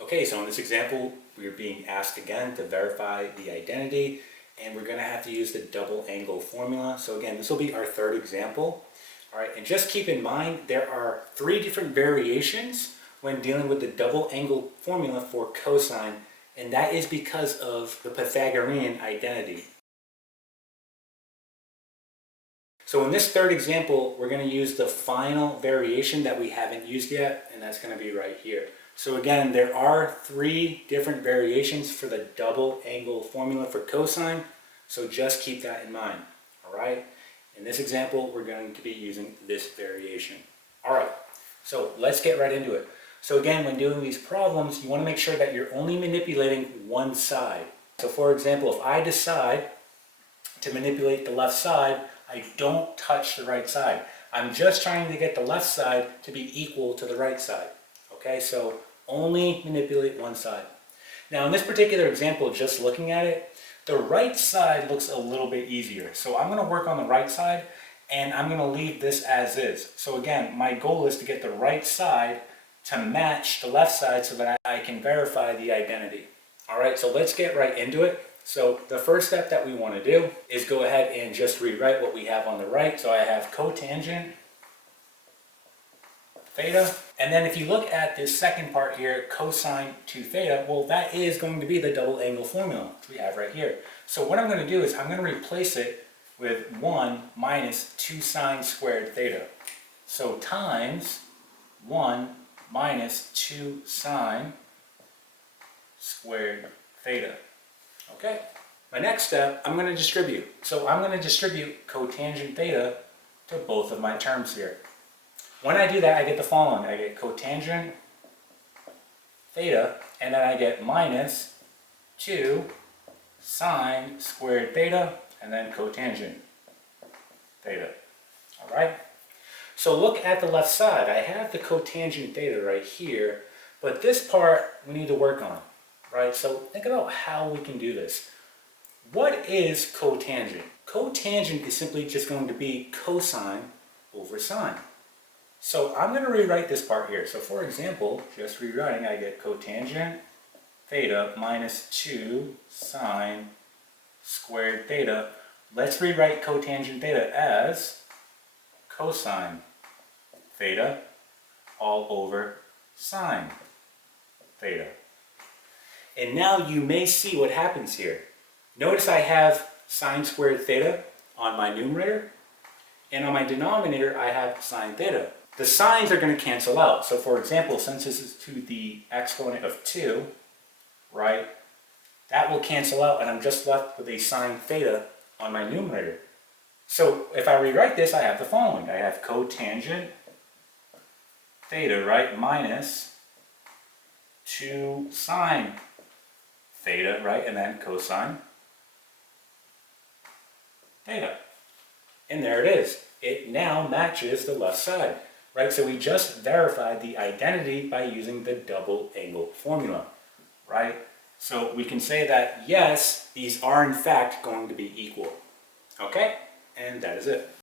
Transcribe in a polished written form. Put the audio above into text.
Okay, so in this example, we're being asked again to verify the identity, and we're going to have to use the double angle formula. So again, this will be our third example. All right, and just keep in mind there are three different variations when dealing with the double angle formula for cosine, and that is because of the Pythagorean identity. So in this third example, we're going to use the final variation that we haven't used yet, and that's going to be right here. So again, there are three different variations for the double angle formula for cosine, so just keep that in mind, all right? In this example, we're going to be using this variation. All right, so let's get right into it. So again, when doing these problems, you want to make sure that you're only manipulating one side. So for example, if I decide to manipulate the left side, I don't touch the right side. I'm just trying to get the left side to be equal to the right side. Okay, so only manipulate one side. Now in this particular example, just looking at it, the right side looks a little bit easier. So I'm going to work on the right side and I'm going to leave this as is. So again, my goal is to get the right side to match the left side so that I can verify the identity. All right, so let's get right into it. So the first step that we want to do is go ahead and just rewrite what we have on the right. So I have cotangent theta. And then if you look at this second part here, cosine 2 theta, well, that is going to be the double angle formula which we have right here. So what I'm going to do is I'm going to replace it with 1 minus 2 sine squared theta. So times 1 minus 2 sine squared theta. Okay, my next step, I'm going to distribute. So I'm going to distribute cotangent theta to both of my terms here. When I do that, I get the following. I get cotangent theta, and then I get minus 2 sine squared theta, and then cotangent theta. All right? So look at the left side. I have the cotangent theta right here, but this part we need to work on. Right, so think about how we can do this. What is cotangent? Cotangent is simply just going to be cosine over sine. So I'm going to rewrite this part here. So for example, just rewriting, I get cotangent theta minus 2 sine squared theta. Let's rewrite cotangent theta as cosine theta all over sine theta. And now you may see what happens here. Notice I have sine squared theta on my numerator, and on my denominator I have sine theta. The signs are going to cancel out. So for example, since this is to the exponent of 2, right, that will cancel out and I'm just left with a sine theta on my numerator. So if I rewrite this, I have the following. I have cotangent theta, right, minus 2 sine theta, right, and then cosine theta. And there it is. It now matches the left side, right? So we just verified the identity by using the double angle formula, right? So we can say that, yes, these are in fact going to be equal. Okay? And that is it.